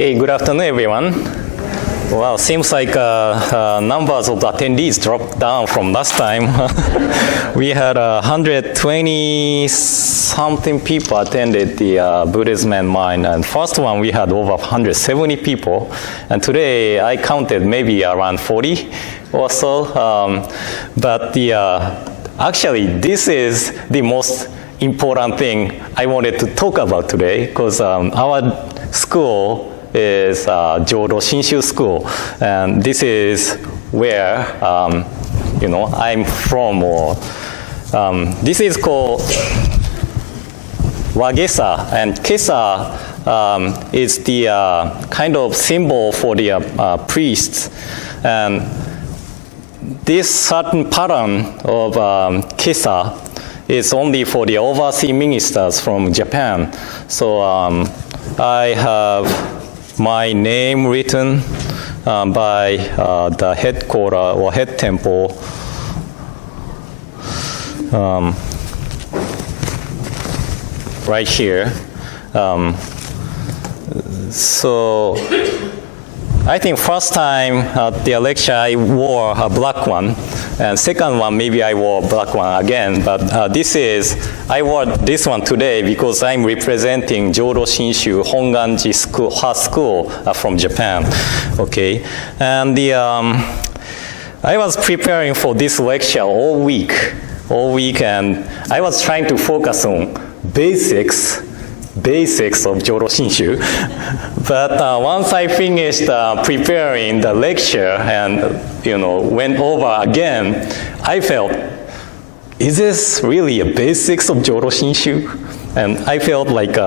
Okay, good afternoon, everyone. Wow, seems like numbers of the attendees dropped down from last time. We had 120-something people attended the Buddhism and Mind, and first one we had over 170 people, and today I counted maybe around 40 or so. But actually, this is the most important thing I wanted to talk about today, because our school is Jodo Shinshu School, and this is where I'm from. Or this is called Wagesa, and Kesa is the kind of symbol for the priests, and this certain pattern of Kesa is only for the overseas ministers from Japan. So I have my name written by the headquarter or head temple. Right here. So I think first time at the lecture I wore a black one, and second one maybe I wore a black one again, but I wore this one today because I'm representing Jodo Shinshu Hongwanji-ha school from Japan, okay? And I was preparing for this lecture all week, and I was trying to focus on basics of Jodo Shinshu. But once I finished preparing the lecture and went over again, I felt, is this really a basics of Jodo Shinshu? And I felt like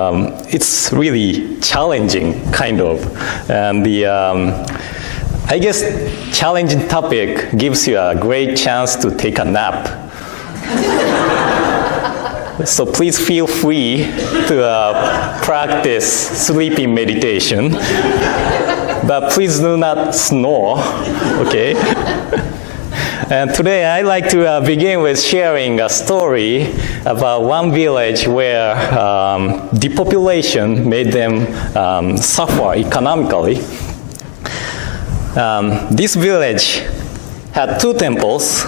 it's really challenging, kind of. And I guess challenging topic gives you a great chance to take a nap. So please feel free to practice sleeping meditation, but please do not snore, okay? And today I'd like to begin with sharing a story about one village where depopulation made them suffer economically. This village had two temples.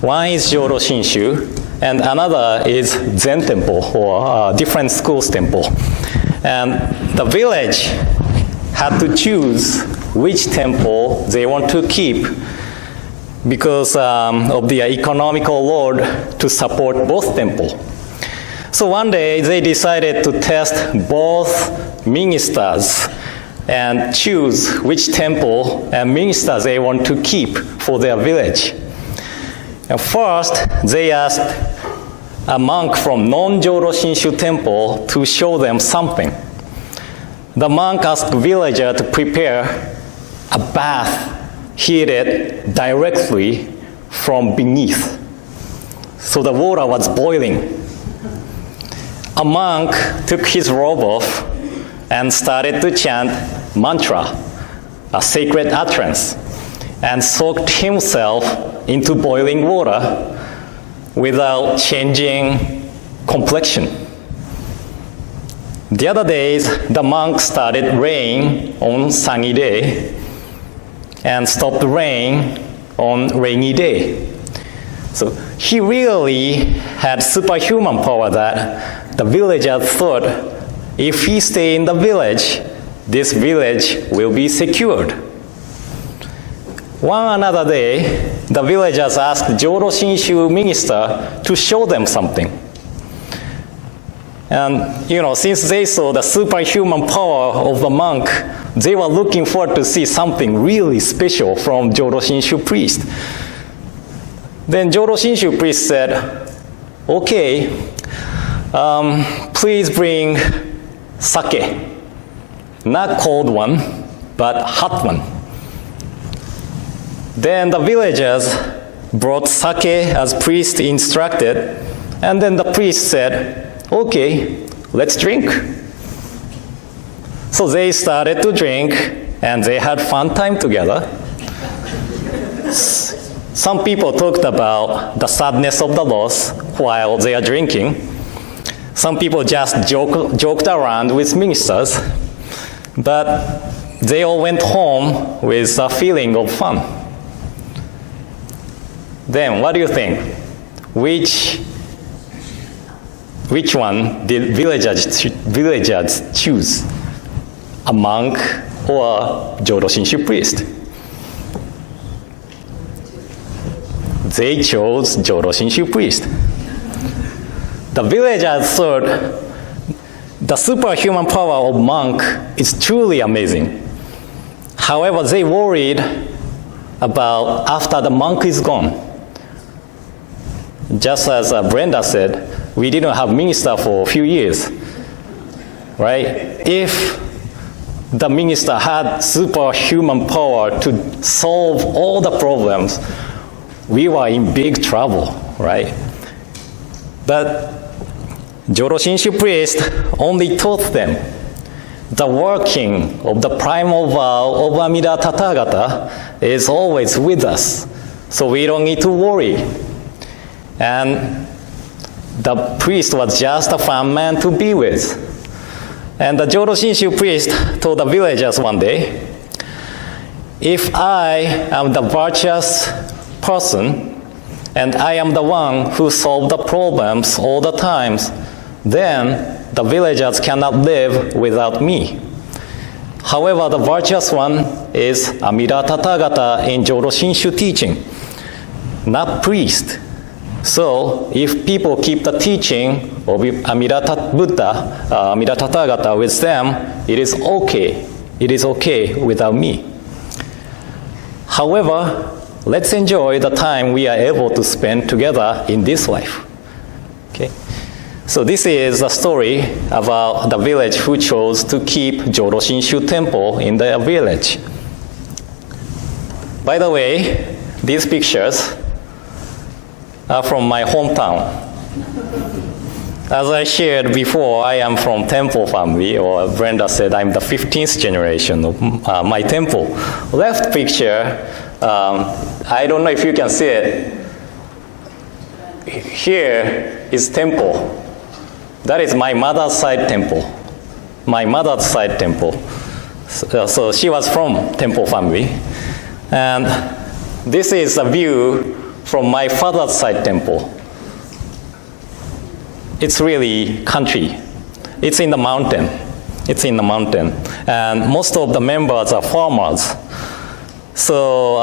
One is Jodo Shinshu, and another is Zen temple, or different schools temple. And the village had to choose which temple they want to keep because of the economical load to support both temples. So one day they decided to test both ministers and choose which temple and ministers they want to keep for their village. And first, they asked a monk from non-Jodo Shinshu temple to show them something. The monk asked the villager to prepare a bath heated directly from beneath. So the water was boiling. A monk took his robe off and started to chant mantra, a sacred utterance, and soaked himself into boiling water without changing complexion. The other days, the monk started rain on sunny day and stopped rain on rainy day. So he really had superhuman power that the villagers thought if he stay in the village, this village will be secured. One another day, the villagers asked Jodo Shinshu minister to show them something. And, since they saw the superhuman power of the monk, they were looking forward to see something really special from Jodo Shinshu priest. Then Jodo Shinshu priest said, okay, please bring sake. Not cold one, but hot one. Then the villagers brought sake as priest instructed, and then the priest said, okay, let's drink. So they started to drink, and they had fun time together. Some people talked about the sadness of the loss while they are drinking. Some people just joked around with ministers. But they all went home with a feeling of fun. Then what do you think? Which one did villagers choose? A monk or Jodo Shinshu priest? They chose Jodo Shinshu priest. The villagers thought the superhuman power of monk is truly amazing. However, they worried about after the monk is gone. Just as Brenda said, we didn't have minister for a few years, right? If the minister had superhuman power to solve all the problems, we were in big trouble, right? But Jodo Shinshu priest only taught them the working of the primal vow of Amida Tathagata is always with us, so we don't need to worry. And the priest was just a fun man to be with. And the Jodo Shinshu priest told the villagers one day, if I am the virtuous person, and I am the one who solves the problems all the times, then the villagers cannot live without me. However, the virtuous one is Amida Tathagata in Jodo Shinshu teaching, not priest. So if people keep the teaching of Amida Tathagata with them, it is okay. It is okay without me. However, let's enjoy the time we are able to spend together in this life. Okay? So this is a story about the village who chose to keep Jodo Shinshu Temple in their village. By the way, these pictures are from my hometown. As I shared before, I am from temple family, or Brenda said I'm the 15th generation of my temple. Left picture, I don't know if you can see it. Here is temple. That is my mother's side temple. My mother's side temple. So she was from temple family. And this is a view from my father's side temple. It's really country. It's in the mountain. It's in the mountain. And most of the members are farmers. So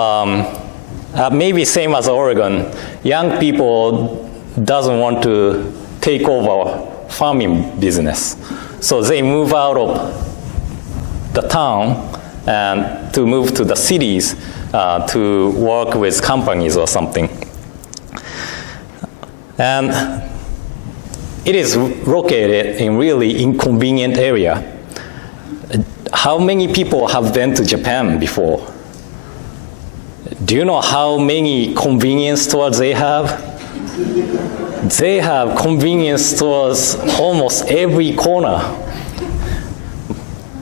maybe same as Oregon, young people doesn't want to take over farming business. So they move out of the town and to move to the cities to work with companies or something. And it is located in really inconvenient area. How many people have been to Japan before? Do you know how many convenience stores they have? They have convenience stores almost every corner.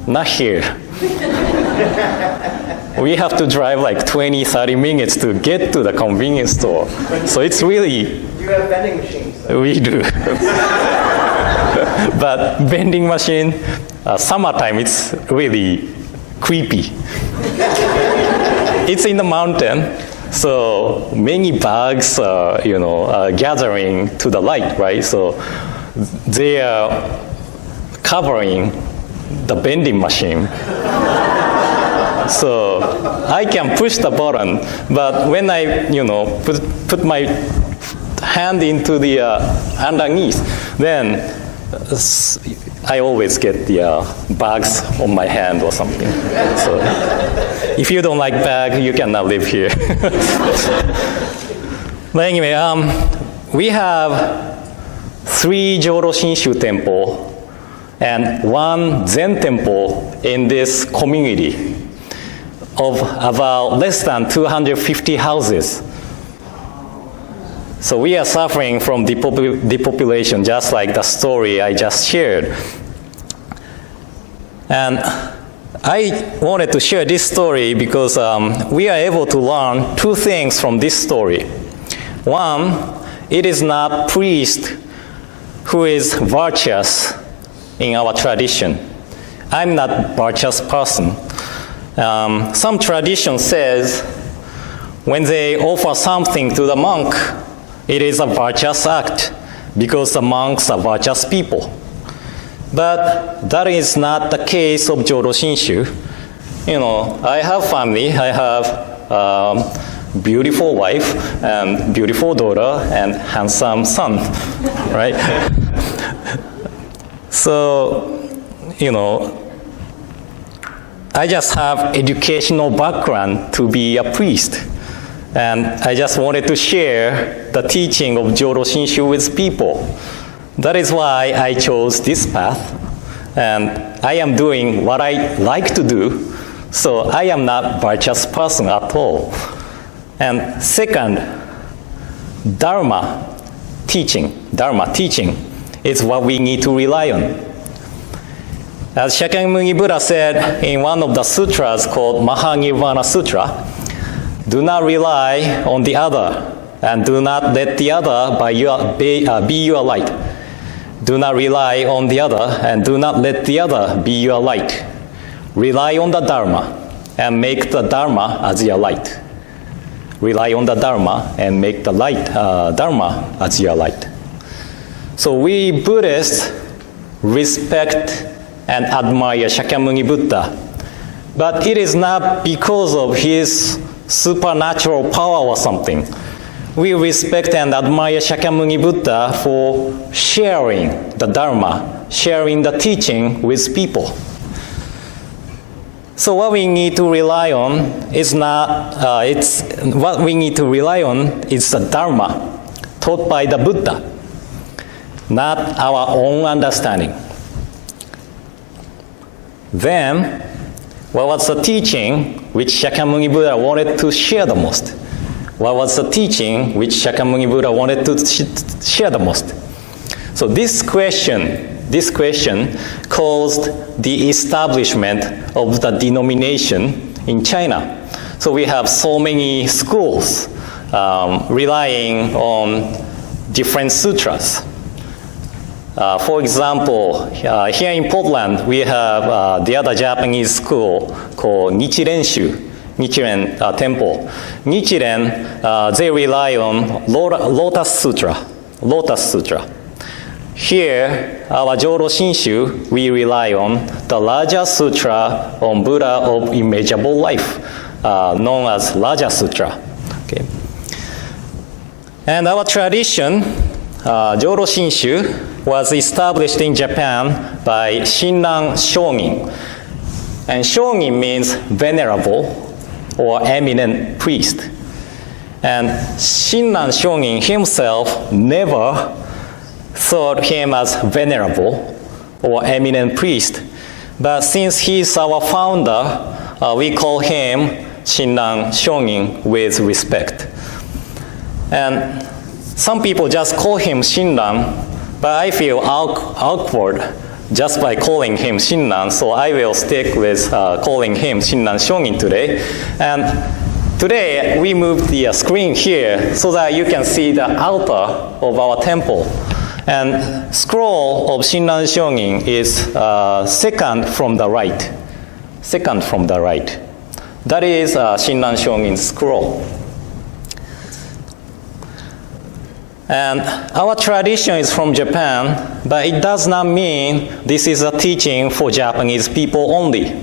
Not here. We have to drive like 20, 30 minutes to get to the convenience store. So it's really... You have vending machines, though. We do. But vending machine, summertime, it's really creepy. It's in the mountain, so many bugs are, gathering to the light, right? So they are covering the vending machine. So I can push the button, but when I, put my hand into the underneath, then I always get the bugs on my hand or something. So if you don't like bag, you cannot live here. But anyway, we have 3 Jodo Shinshu temple and 1 Zen temple in this community of about less than 250 houses. So we are suffering from depopulation, just like the story I just shared. And I wanted to share this story because we are able to learn 2 things from this story. One, it is not priest who is virtuous in our tradition. I'm not virtuous person. Some tradition says when they offer something to the monk, it is a virtuous act because the monks are virtuous people. But that is not the case of Jodo Shinshu. I have family, I have beautiful wife and beautiful daughter and handsome son, right? So, I just have educational background to be a priest. And I just wanted to share the teaching of Jodo Shinshu with people. That is why I chose this path. And I am doing what I like to do. So I am not virtuous person at all. And second, Dharma teaching is what we need to rely on. As Shakyamuni Buddha said in one of the sutras called Nirvana Sutra, do not rely on the other, and do not let the other be your light. Do not rely on the other, and do not let the other be your light. Rely on the Dharma, and make the Dharma as your light. Rely on the Dharma, and make the Dharma as your light. So we Buddhists respect and admire Shakyamuni Buddha, but it is not because of his supernatural power or something. We respect and admire Shakyamuni Buddha for sharing the Dharma, sharing the teaching with people. So what we need to rely on is the Dharma taught by the Buddha, not our own understanding. Then, what was the teaching which Shakyamuni Buddha wanted to share the most? What was the teaching which Shakyamuni Buddha wanted to share the most? So this question caused the establishment of the denomination in China. So we have so many schools relying on different sutras. For example, here in Portland, we have the other Japanese school called Nichiren Temple. Nichiren, they rely on Lotus Sutra. Here, our Jodo Shinshu, we rely on the larger sutra on Buddha of immeasurable life, known as Larger Sutra. Okay. And our tradition, Jodo Shinshu, was established in Japan by Shinran Shōgin. And Shōgin means venerable or eminent priest. And Shinran Shōgin himself never thought him as venerable or eminent priest. But since he's our founder, we call him Shinran Shōgin with respect. And some people just call him Shinran, but I feel awkward just by calling him Shinran, so I will stick with calling him Shinran Shōgin today. And today we moved the screen here so that you can see the altar of our temple. And scroll of Shinran Shōgin is second from the right. That is Shinran Shōgin's scroll. And our tradition is from Japan, but it does not mean this is a teaching for Japanese people only.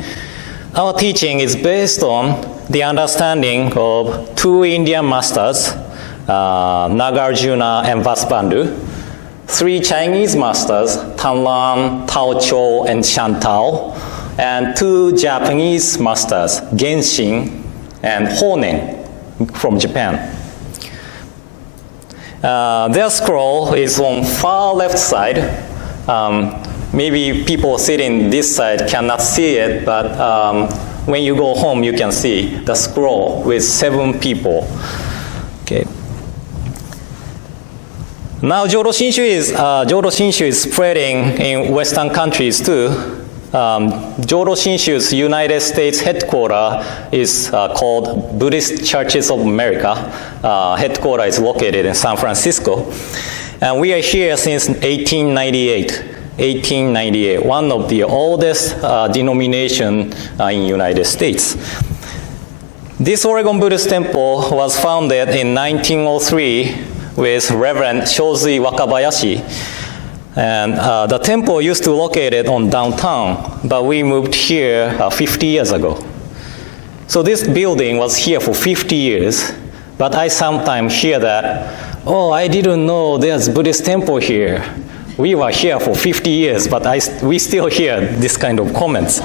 Our teaching is based on the understanding of two Indian masters, Nagarjuna and Vasubandhu, three Chinese masters, Tanran, Taocho, and Shantao, and two Japanese masters, Genshin and Honen from Japan. Their scroll is on far left side. Maybe people sitting this side cannot see it, but when you go home, you can see the scroll with 7 people. Okay. Now Jodo Shinshu is spreading in Western countries too. Jodo Shinshu's United States headquarters is called Buddhist Churches of America. Headquarters is located in San Francisco. And we are here since 1898. 1898, one of the oldest denomination in United States. This Oregon Buddhist Temple was founded in 1903 with Reverend Shozi Wakabayashi. And the temple used to locate it on downtown, but we moved here 50 years ago. So this building was here for 50 years, but I sometimes hear that, oh, I didn't know there's Buddhist temple here. We were here for 50 years, but we still hear this kind of comments.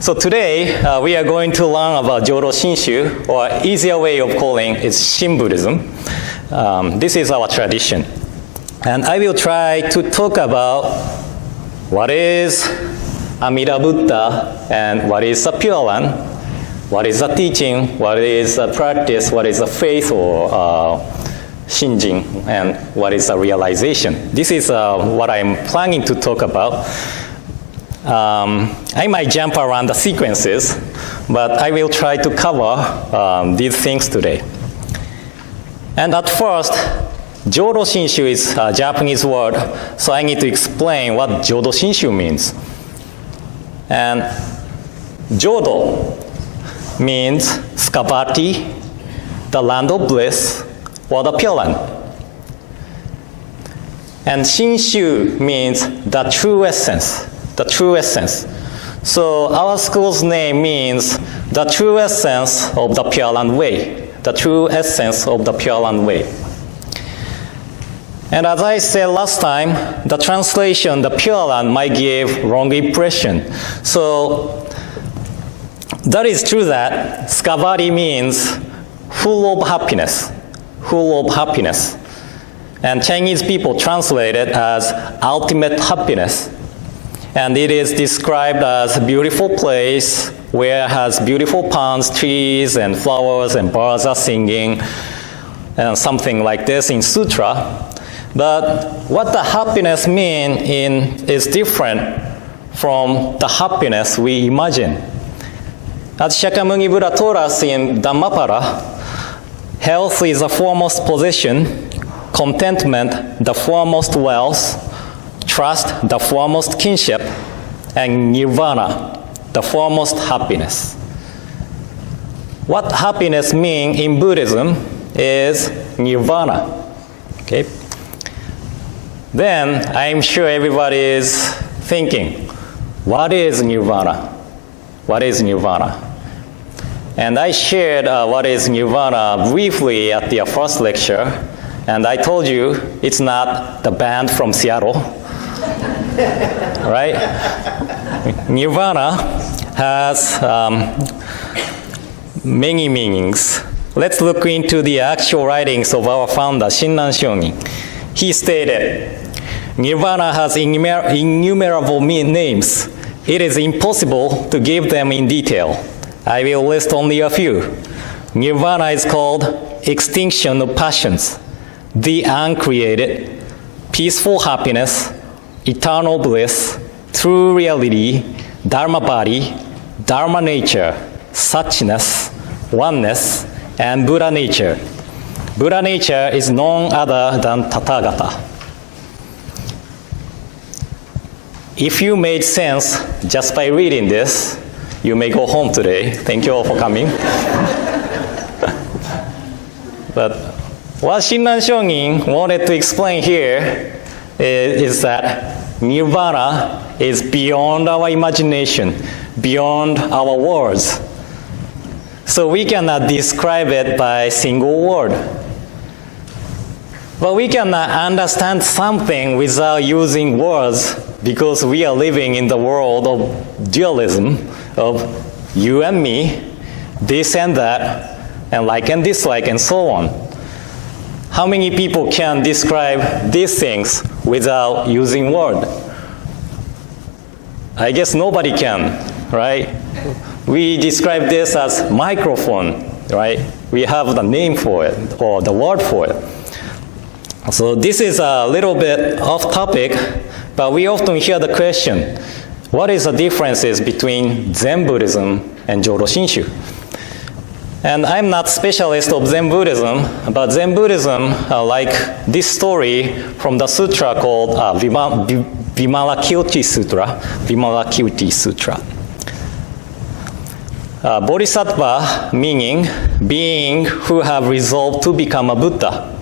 So today, we are going to learn about Jodo Shinshu, or easier way of calling it Shin Buddhism. This is our tradition. And I will try to talk about what is Amida Buddha and what is a Pure Land, what is a teaching, what is a practice, what is a faith or Shinjin, and what is a realization. This is what I'm planning to talk about. I might jump around the sequences, but I will try to cover these things today. And at first, Jodo Shinshu is a Japanese word, so I need to explain what Jodo Shinshu means. And Jodo means Skapati, the land of bliss, or the Pure Land. And Shinshu means the true essence, the true essence. So our school's name means the true essence of the Pure Land way, the true essence of the Pure Land way. And as I said last time, the translation, the Pure Land, might give wrong impression. So that is true that Skavati means full of happiness, full of happiness. And Chinese people translate it as ultimate happiness. And it is described as a beautiful place where it has beautiful palms, trees, and flowers, and birds are singing, and something like this in Sutra. But what the happiness means is different from the happiness we imagine. As Shakyamuni Buddha taught us in Dhammapada, health is the foremost possession, contentment the foremost wealth, trust the foremost kinship, and nirvana the foremost happiness. What happiness means in Buddhism is nirvana. Okay? Then I'm sure everybody is thinking, what is nirvana? What is nirvana? And I shared what is nirvana briefly at the first lecture, and I told you it's not the band from Seattle, right? Nirvana has many meanings. Let's look into the actual writings of our founder, Shinran Shonin. He stated, Nirvana has innumerable names. It is impossible to give them in detail. I will list only a few. Nirvana is called extinction of passions, the uncreated, peaceful happiness, eternal bliss, true reality, Dharma body, Dharma nature, suchness, oneness, and Buddha nature. Buddha nature is none other than Tathagata. If you made sense just by reading this, you may go home today. Thank you all for coming. But what Shinran Shonin wanted to explain here is that nirvana is beyond our imagination, beyond our words. So we cannot describe it by a single word. But we cannot understand something without using words because we are living in the world of dualism, of you and me, this and that, and like and dislike, and so on. How many people can describe these things without using word? I guess nobody can, right? We describe this as microphone, right? We have the name for it, or the word for it. So this is a little bit off topic, but we often hear the question, what is the differences between Zen Buddhism and Jodo Shinshu? And I'm not specialist of Zen Buddhism, but Zen Buddhism, like this story from the sutra called Vimalakirti Sutra. Bodhisattva meaning being who have resolved to become a Buddha.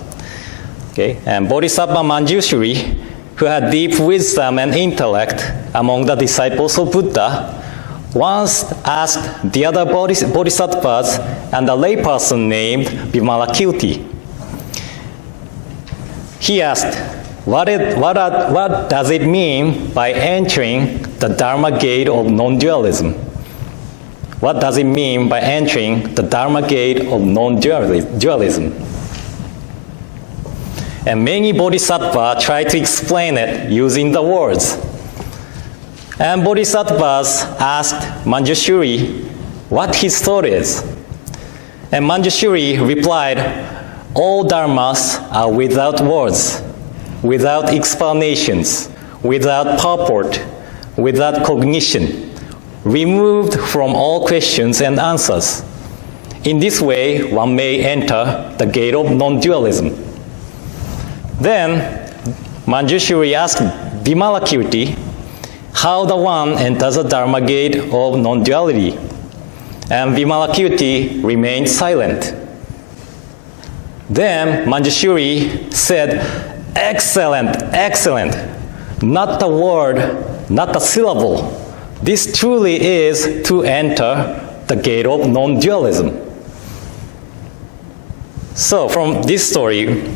Okay? And Bodhisattva Manjushri, who had deep wisdom and intellect among the disciples of Buddha, once asked the other bodhisattvas and a layperson named Vimalakirti. He asked, what does it mean by entering the Dharma gate of non-dualism? What does it mean by entering the Dharma gate of non-dualism? And many bodhisattvas try to explain it using the words. And bodhisattvas asked Manjushri what his thought is. And Manjushri replied, all dharmas are without words, without explanations, without purport, without cognition, removed from all questions and answers. In this way, one may enter the gate of non-dualism. Then Manjushri asked Vimalakirti how the one enters the Dharma gate of non-duality. And Vimalakirti remained silent. Then Manjushri said, excellent, excellent. Not a word, not a syllable. This truly is to enter the gate of non-dualism. So from this story,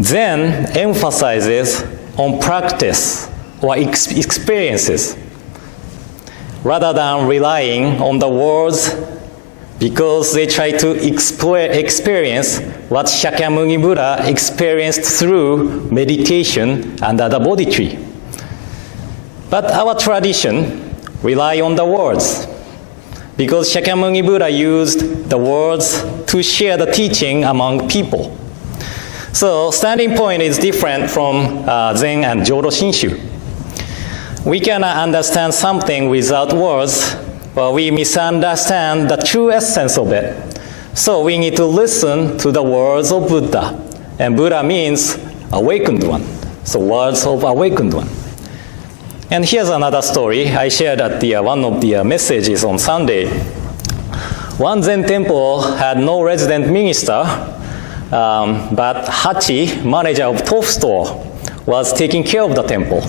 Zen emphasizes on practice or experiences rather than relying on the words, because they try to experience what Shakyamuni Buddha experienced through meditation under the Bodhi tree. But our tradition rely on the words, because Shakyamuni Buddha used the words to share the teaching among people. So standing point is different from Zen and Jodo Shinshu. We cannot understand something without words, but we misunderstand the true essence of it. So we need to listen to the words of Buddha. And Buddha means awakened one. So words of awakened one. And here's another story I shared at one of the messages on Sunday. One Zen temple had no resident minister, but Hachi, manager of tofu store, was taking care of the temple.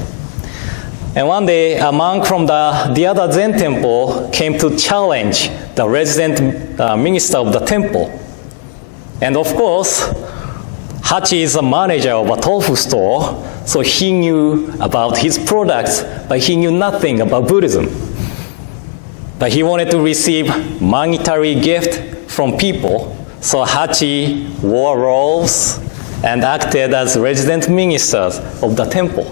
And one day, a monk from the other Zen temple came to challenge the resident minister of the temple. And of course, Hachi is a manager of a tofu store, so he knew about his products, but he knew nothing about Buddhism. But he wanted to receive monetary gift from people, so Hachi wore robes and acted as resident ministers of the temple.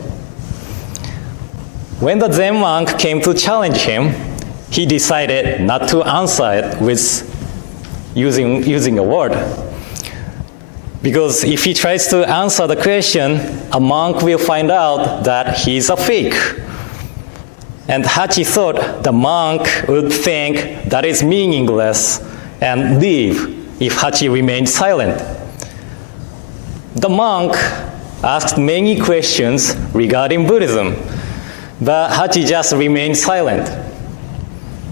When the Zen monk came to challenge him, he decided not to answer it with using a word. Because if he tries to answer the question, a monk will find out that he's a fake. And Hachi thought the monk would think that is meaningless and leave if Hachi remained silent. The monk asked many questions regarding Buddhism, but Hachi just remained silent.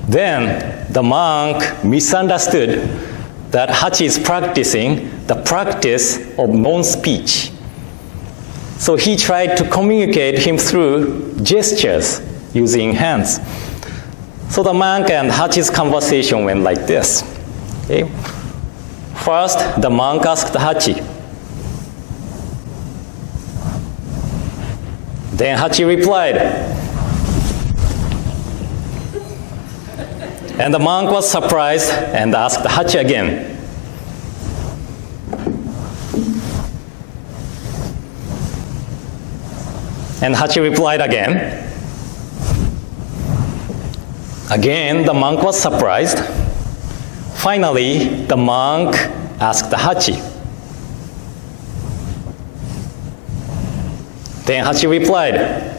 Then the monk misunderstood that Hachi is practicing the practice of non-speech. So he tried to communicate him through gestures using hands. So the monk and Hachi's conversation went like this. Okay? First, the monk asked Hachi. Then Hachi replied. And the monk was surprised and asked Hachi again. And Hachi replied again. Again, the monk was surprised. Finally, the monk asked Hachi. Then Hachi replied.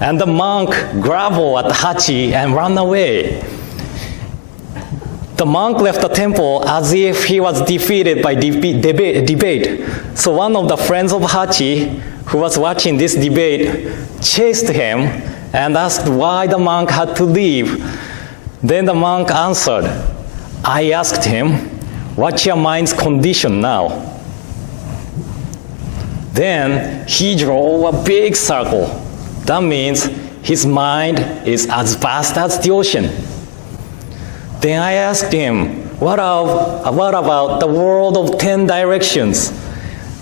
And the monk grappled at Hachi and ran away. The monk left the temple as if he was defeated by debate. So one of the friends of Hachi, who was watching this debate, chased him and asked why the monk had to leave. Then the monk answered, I asked him, what's your mind's condition now? Then he drew a big circle. That means his mind is as vast as the ocean. Then I asked him, what about the world of 10 directions?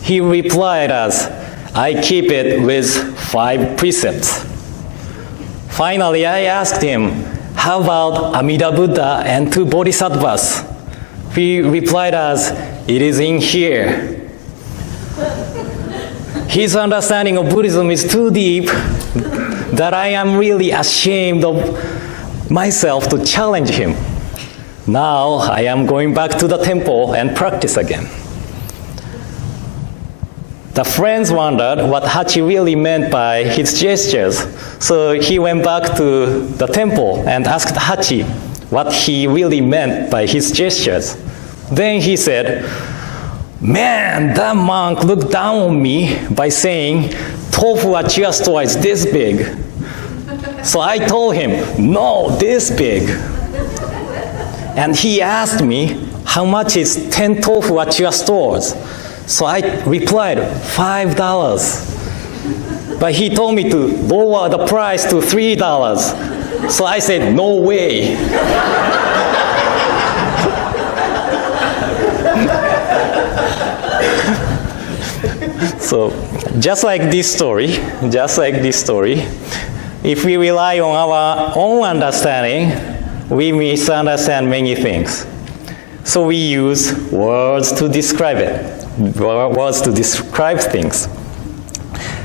He replied as, I keep it with 5 precepts. Finally, I asked him, how about Amida Buddha and 2 bodhisattvas? He replied as, it is in here. His understanding of Buddhism is too deep that I am really ashamed of myself to challenge him. Now I am going back to the temple and practice again. The friends wondered what Hachi really meant by his gestures, so he went back to the temple and asked Hachi what he really meant by his gestures. Then he said, man, that monk looked down on me by saying, tofu at your store is this big. So I told him, no, this big. And he asked me, how much is 10 tofu at your stores? So I replied, $5. But he told me to lower the price to $3. So I said, no way. So just like this story, if we rely on our own understanding, we misunderstand many things. So we use words to describe it, words to describe things.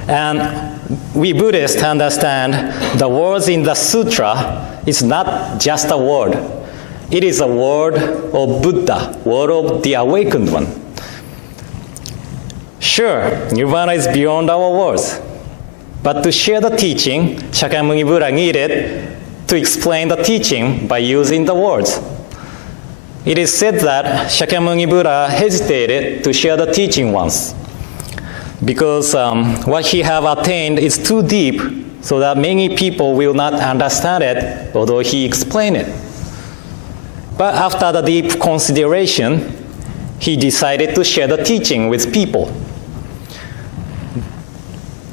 And we Buddhists understand the words in the sutra is not just a word. It is a word of Buddha, word of the awakened one. Sure, Nirvana is beyond our words. But to share the teaching, Shakyamuni Buddha needed to explain the teaching by using the words. It is said that Shakyamuni Buddha hesitated to share the teaching once because what he have attained is too deep so that many people will not understand it, although he explained it. But after the deep consideration, he decided to share the teaching with people.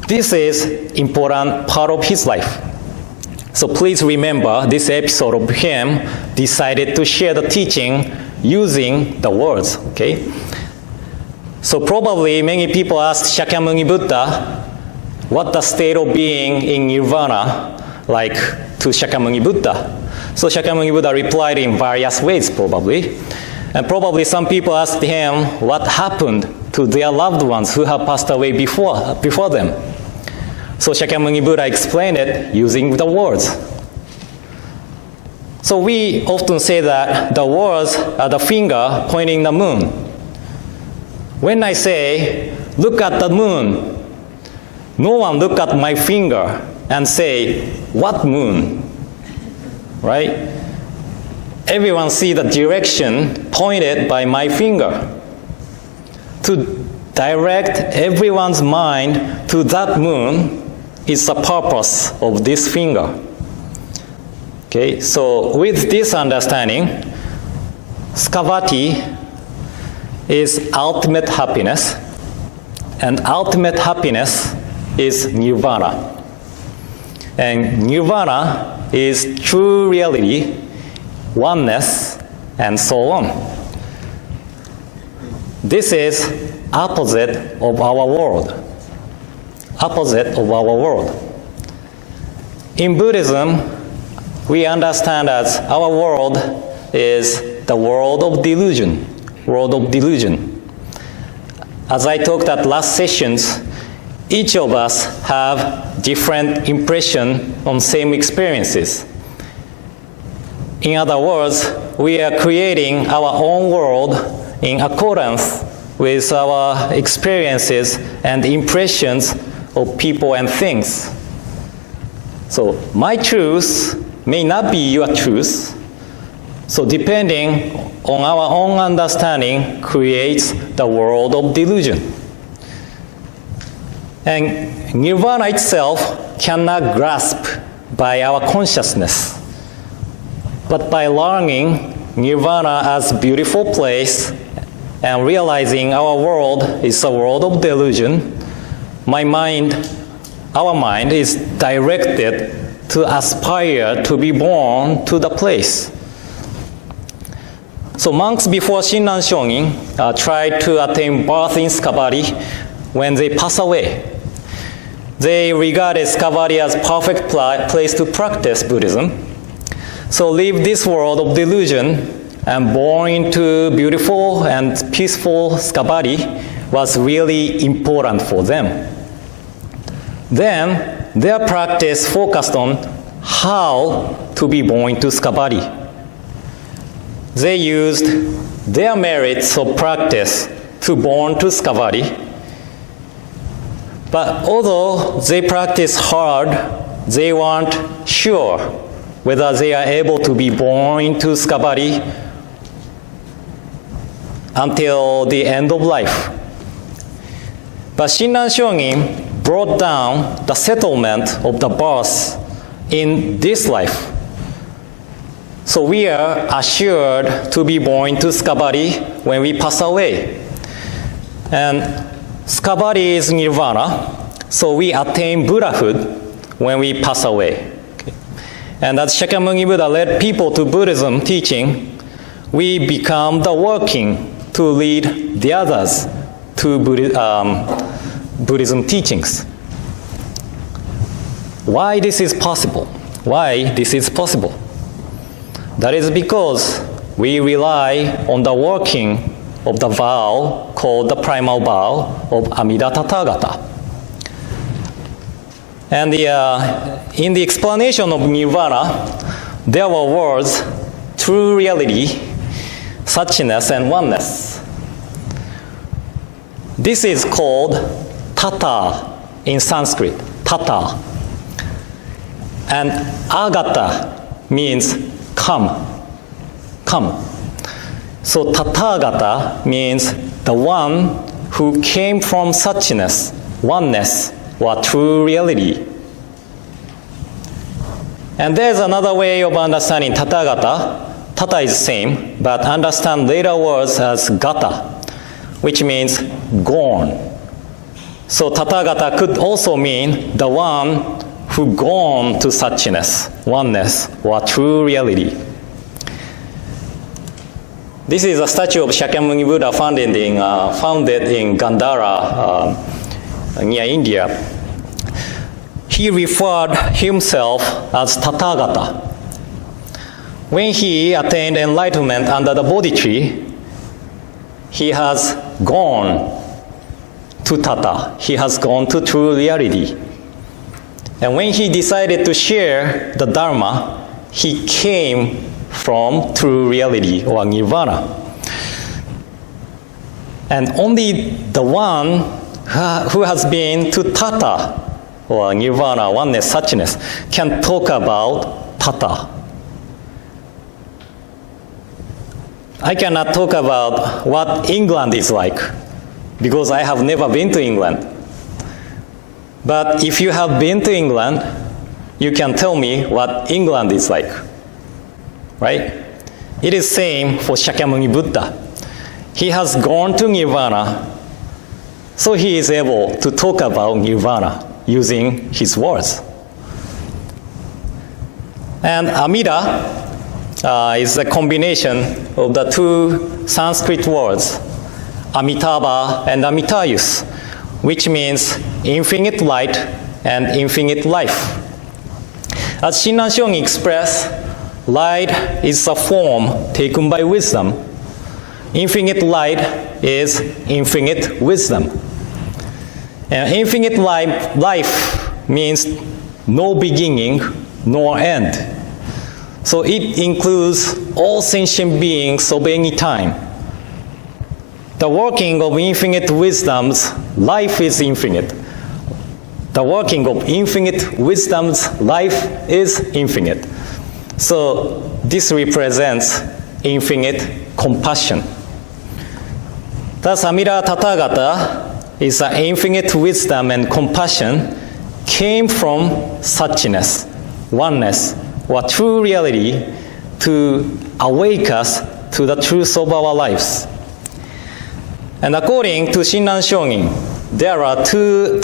This is important part of his life. So please remember this episode of him decided to share the teaching using the words, okay? So probably many people asked Shakyamuni Buddha what the state of being in Nirvana like to Shakyamuni Buddha. So Shakyamuni Buddha replied in various ways probably. And probably some people asked him what happened to their loved ones who have passed away before them. So Shakyamuni Buddha explained it using the words. So we often say that the words are the finger pointing the moon. When I say, look at the moon, no one look at my finger and say, what moon? Right? Everyone see the direction pointed by my finger. To direct everyone's mind to that moon is the purpose of this finger. Okay, so with this understanding, Skavati is ultimate happiness, and ultimate happiness is Nirvana. And Nirvana is true reality, oneness, and so on. This is opposite of our world. Opposite of our world. In Buddhism, we understand that our world is the world of delusion. World of delusion. As I talked at last sessions, each of us have different impression on same experiences. In other words, we are creating our own world in accordance with our experiences and impressions of people and things. So my truth may not be your truth. So depending on our own understanding creates the world of delusion. And Nirvana itself cannot grasp by our consciousness. But by learning Nirvana as a beautiful place and realizing our world is a world of delusion, our mind is directed to aspire to be born to the place. So monks before Shinran Shonin tried to attain birth in Skabari when they pass away. They regarded Skabari as perfect place to practice Buddhism. So leave this world of delusion and born into beautiful and peaceful Skabari was really important for them. Then their practice focused on how to be born into Skabari. They used their merits of practice to born to Skabari. But although they practiced hard, they weren't sure whether they are able to be born into Skabari until the end of life. But Shinran Shonin brought down the settlement of the birth in this life. So we are assured to be born to Skabari when we pass away. And Skabari is Nirvana, so we attain Buddhahood when we pass away. Okay. And as Shakyamuni Buddha led people to Buddhism teaching, we become the working to lead the others to Buddhism teachings. Why this is possible? Why this is possible? That is because we rely on the working of the vow called the primal vow of Amida Tathagata. And in the explanation of Nirvana, there were words, true reality, suchness, and oneness. This is called Tata in Sanskrit, Tata. And Agata means come, come. So Tathagata means the one who came from suchness, oneness, or true reality. And there's another way of understanding Tathagata. Tata is same, but understand later words as gata, which means gone. So Tathagata could also mean the one who gone to suchness, oneness, or true reality. This is a statue of Shakyamuni Buddha founded in Gandhara, near India. He referred himself as Tathagata. When he attained enlightenment under the Bodhi tree, he has gone to Tata. He has gone to true reality. And when he decided to share the Dharma, he came from true reality or Nirvana. And only the one who has been to Tata or Nirvana, oneness, suchness, can talk about Tata. I cannot talk about what England is like because I have never been to England. But if you have been to England, you can tell me what England is like, right? It is same for Shakyamuni Buddha. He has gone to Nirvana, so he is able to talk about Nirvana using his words. And Amida is a combination of the two Sanskrit words, Amitabha and Amitayus, which means infinite light and infinite life. As Shinran Shonin expressed, light is a form taken by wisdom. Infinite light is infinite wisdom. And infinite life means no beginning nor end. So it includes all sentient beings of any time. The working of infinite wisdoms, life is infinite. The working of infinite wisdom's life is infinite. So this represents infinite compassion. Thus, Amida Tathagata is an infinite wisdom and compassion came from suchness, oneness, or true reality to awake us to the truth of our lives. And according to Shinran Shōgin, there are two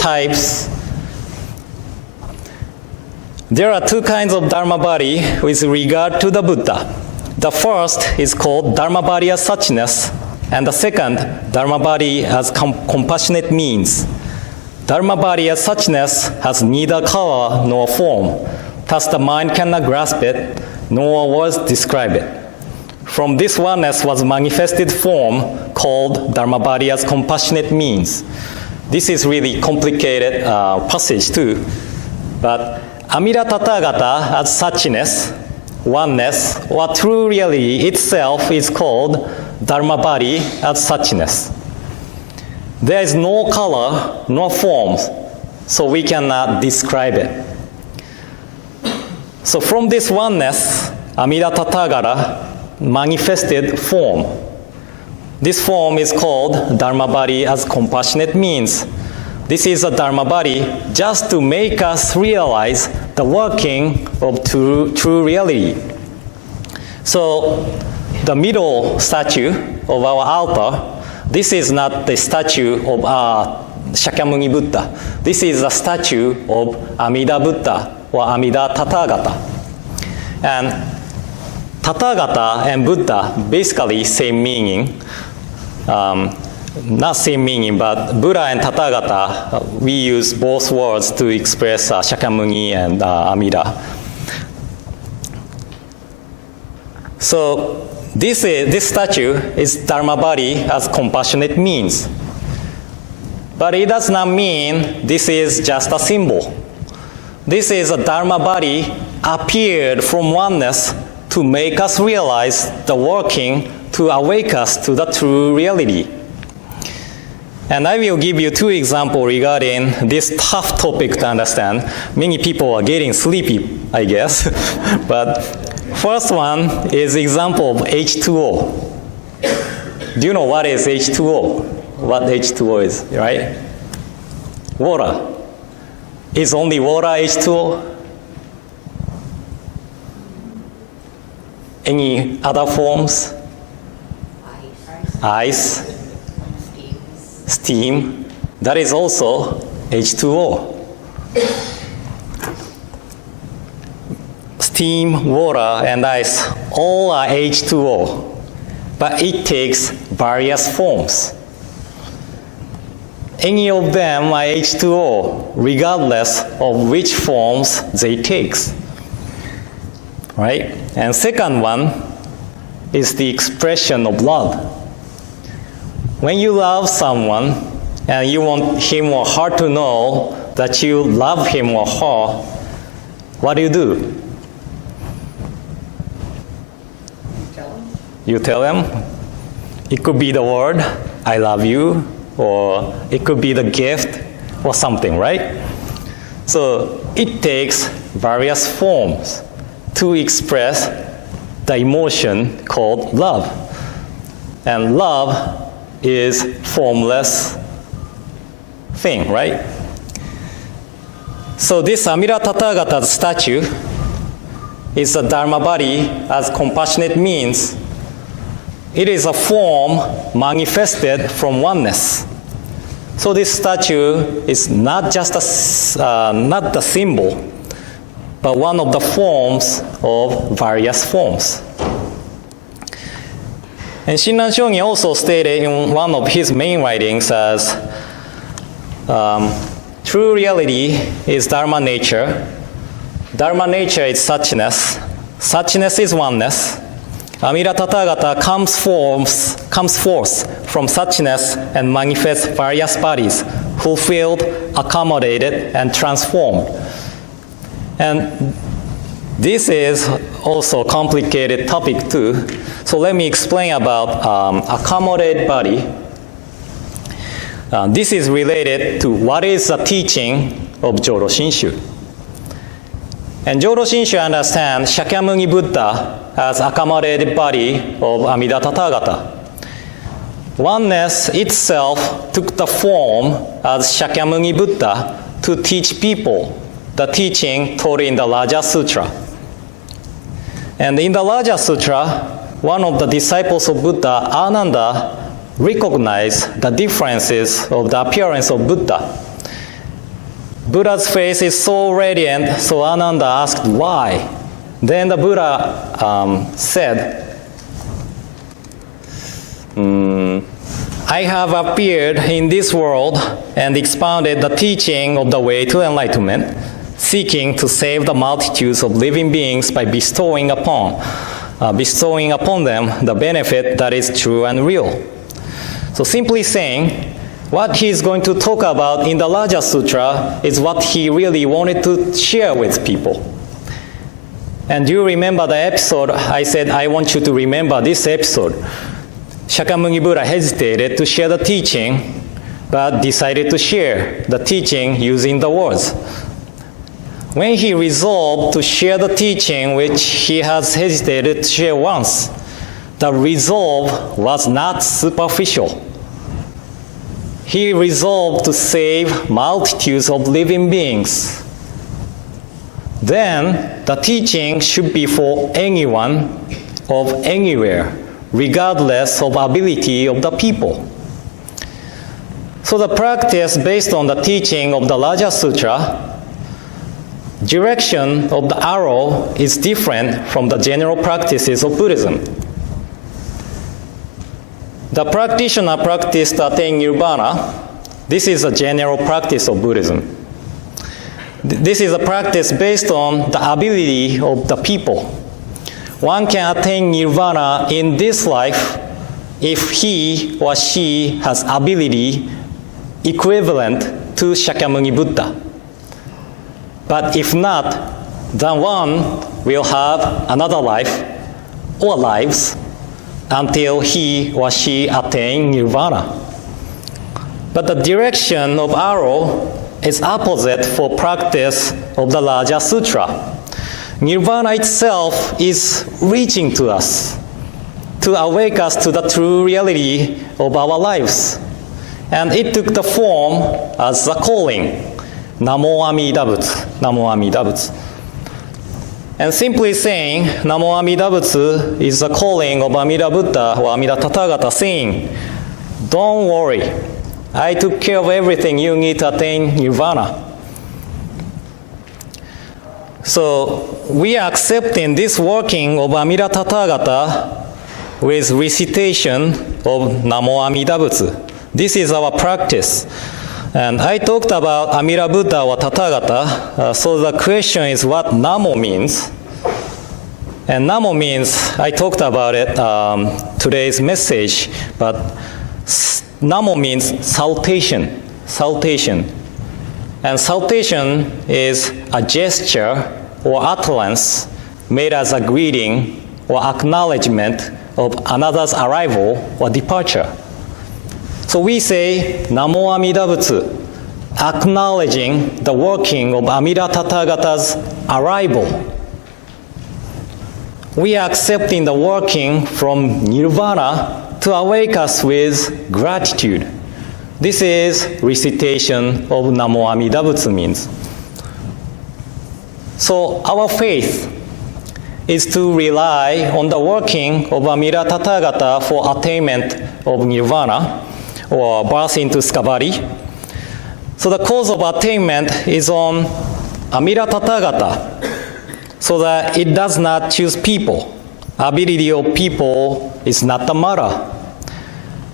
kinds of Dharma body with regard to the Buddha. The first is called Dharma body as suchness, and the second, Dharma body as compassionate means. Dharma body as suchness has neither color nor form, thus the mind cannot grasp it, nor words describe it. From this oneness was manifested form called Dharma body as compassionate means. This is really complicated passage too, but Amida Tathagata as suchness, oneness, or true reality itself is called Dharma body as suchness. There is no color, no forms, so we cannot describe it. So from this oneness, Amida Tathagata manifested form. This form is called Dharma body as compassionate means. This is a Dharma body just to make us realize the working of true reality. So the middle statue of our altar, this is not the statue of Shakyamuni Buddha. This is a statue of Amida Buddha or Amida Tathagata. And Tathagata and Buddha basically same meaning. Not same meaning, but Buddha and Tathagata, we use both words to express Shakyamuni and Amida. So this statue is Dharma body as compassionate means. But it does not mean this is just a symbol. This is a Dharma body appeared from oneness to make us realize the working to awake us to the true reality. And I will give you two examples regarding this tough topic to understand. Many people are getting sleepy, I guess. But first one is example of H2O. Do you know what is H2O? What H2O is, right? Water. Is only water H2O? Any other forms? Ice. Steam. That is also H2O. Steam, water, and ice all are H2O, but it takes various forms. Any of them are H2O, regardless of which forms they take. Right? And second one is the expression of love. When you love someone and you want him or her to know that you love him or her, what do? You tell them. It could be the word, I love you, or it could be the gift or something, right? So it takes various forms to express the emotion called love. And love is formless thing, right? So this Amida Tathagata's statue is a Dharma body as compassionate means. It is a form manifested from oneness. So this statue is not just not the symbol, but one of the forms of various forms. And Shinran Shōgin also stated in one of his main writings as true reality is Dharma nature. Dharma nature is suchness. Suchness is oneness. Amida Tathagata comes forth from suchness and manifests various bodies, fulfilled, accommodated, and transformed. And this is also a complicated topic too. So let me explain about accommodated body. This is related to what is the teaching of Jodo Shinshu. And Jodo Shinshu understands Shakyamuni Buddha as accommodated body of Amida Tathagata. Oneness itself took the form as Shakyamuni Buddha to teach people the teaching taught in the Raja Sutra. And in the Raja Sutra, one of the disciples of Buddha, Ananda, recognized the differences of the appearance of Buddha. Buddha's face is so radiant, so Ananda asked why. Then the Buddha said, I have appeared in this world and expounded the teaching of the way to enlightenment, seeking to save the multitudes of living beings by bestowing upon them the benefit that is true and real. So simply saying, what he is going to talk about in the Raja Sutra is what he really wanted to share with people. And do you remember the episode? I said, I want you to remember this episode. Shakyamuni Buddha hesitated to share the teaching, but decided to share the teaching using the words. When he resolved to share the teaching which he has hesitated to share once, the resolve was not superficial. He resolved to save multitudes of living beings. Then the teaching should be for anyone of anywhere, regardless of ability of the people. So the practice based on the teaching of the Raja Sutra, direction of the arrow is different from the general practices of Buddhism. The practitioner practiced to attain Nirvana. This is a general practice of Buddhism. This is a practice based on the ability of the people. One can attain Nirvana in this life if he or she has ability equivalent to Shakyamuni Buddha. But if not, then one will have another life or lives until he or she attain Nirvana. But the direction of arrow is opposite for practice of the Raja Sutra. Nirvana itself is reaching to us to awake us to the true reality of our lives. And it took the form as a calling, Namo Amida Butsu, Namo Amida Butsu. And simply saying Namo Amida Butsu is the calling of Amida Buddha or Amida Tathagata saying, don't worry, I took care of everything you need to attain Nirvana. So we are accepting this working of Amida Tathagata with recitation of Namo Amida Butsu. This is our practice. And I talked about Amida Buddha or Tathagata, so the question is what Namo means. And Namo means, I talked about it today's message, but Namo means salutation, salutation. And salutation is a gesture or utterance made as a greeting or acknowledgement of another's arrival or departure. So we say Namo Amida Butsu, acknowledging the working of Amida Tathagata's arrival. We are accepting the working from Nirvana to awake us with gratitude. This is recitation of Namo Amida Butsu means. So our faith is to rely on the working of Amida Tathagata for attainment of Nirvana or birth into Skabari. So the cause of attainment is on Amida Tathagata, so that it does not choose people. Ability of people is not the matter.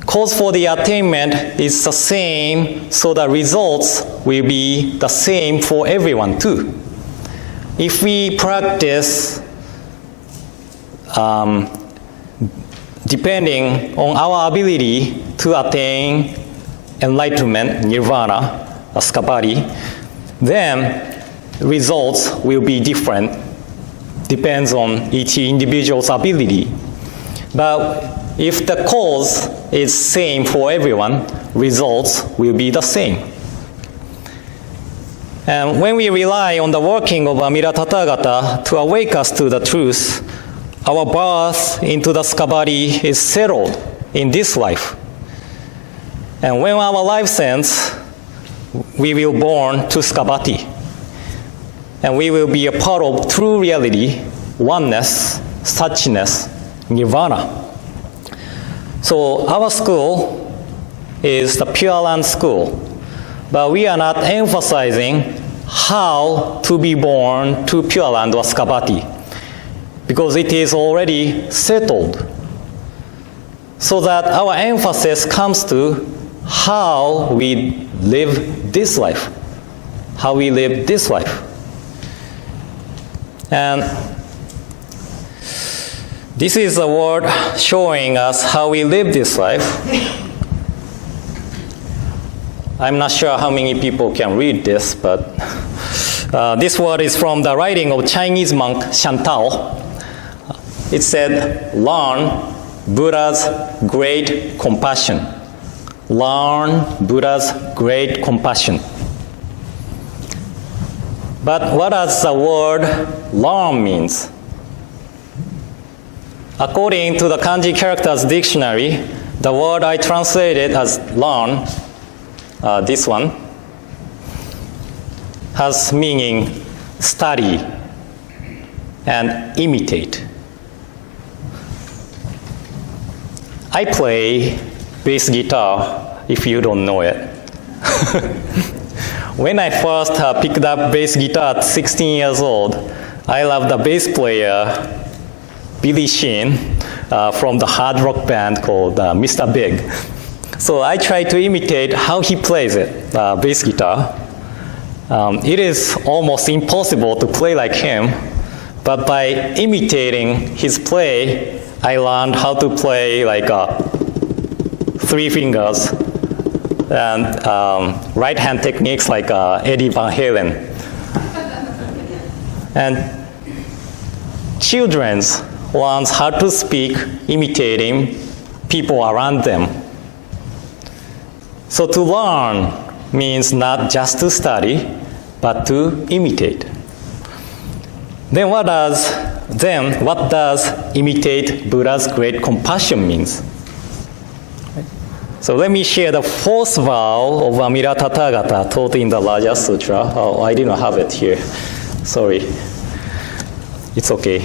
Cause for the attainment is the same, so the results will be the same for everyone too. If we practice depending on our ability to attain enlightenment, nirvana, skabari, then results will be different. Depends on each individual's ability. But if the cause is same for everyone, results will be the same. And when we rely on the working of Amida Tathagata to awake us to the truth, our birth into the skabati is settled in this life. And when our life ends, we will born to skabati. And we will be a part of true reality, oneness, suchness, nirvana. So our school is the Pure Land School, but we are not emphasizing how to be born to Pure Land or skabati, because it is already settled. So that our emphasis comes to how we live this life, how we live this life. And this is a word showing us how we live this life. I'm not sure how many people can read this, but this word is from the writing of Chinese monk Shantao. It said, learn Buddha's great compassion. Learn Buddha's great compassion. But what does the word learn means? According to the kanji characters dictionary, the word I translated as learn, this one, has meaning study and imitate. I play bass guitar, if you don't know it. When I first picked up bass guitar at 16 years old, I loved the bass player, Billy Sheehan, from the hard rock band called Mr. Big. So I tried to imitate how he plays it, bass guitar. It is almost impossible to play like him, but by imitating his play, I learned how to play like 3 fingers and right-hand techniques like Eddie Van Halen. And children learn how to speak imitating people around them. So to learn means not just to study, but to imitate. Then what does imitate Buddha's great compassion means? So let me share the 4th vow of Amida Tathagata taught in the Raja Sutra. Oh, I didn't have it here. Sorry. It's okay.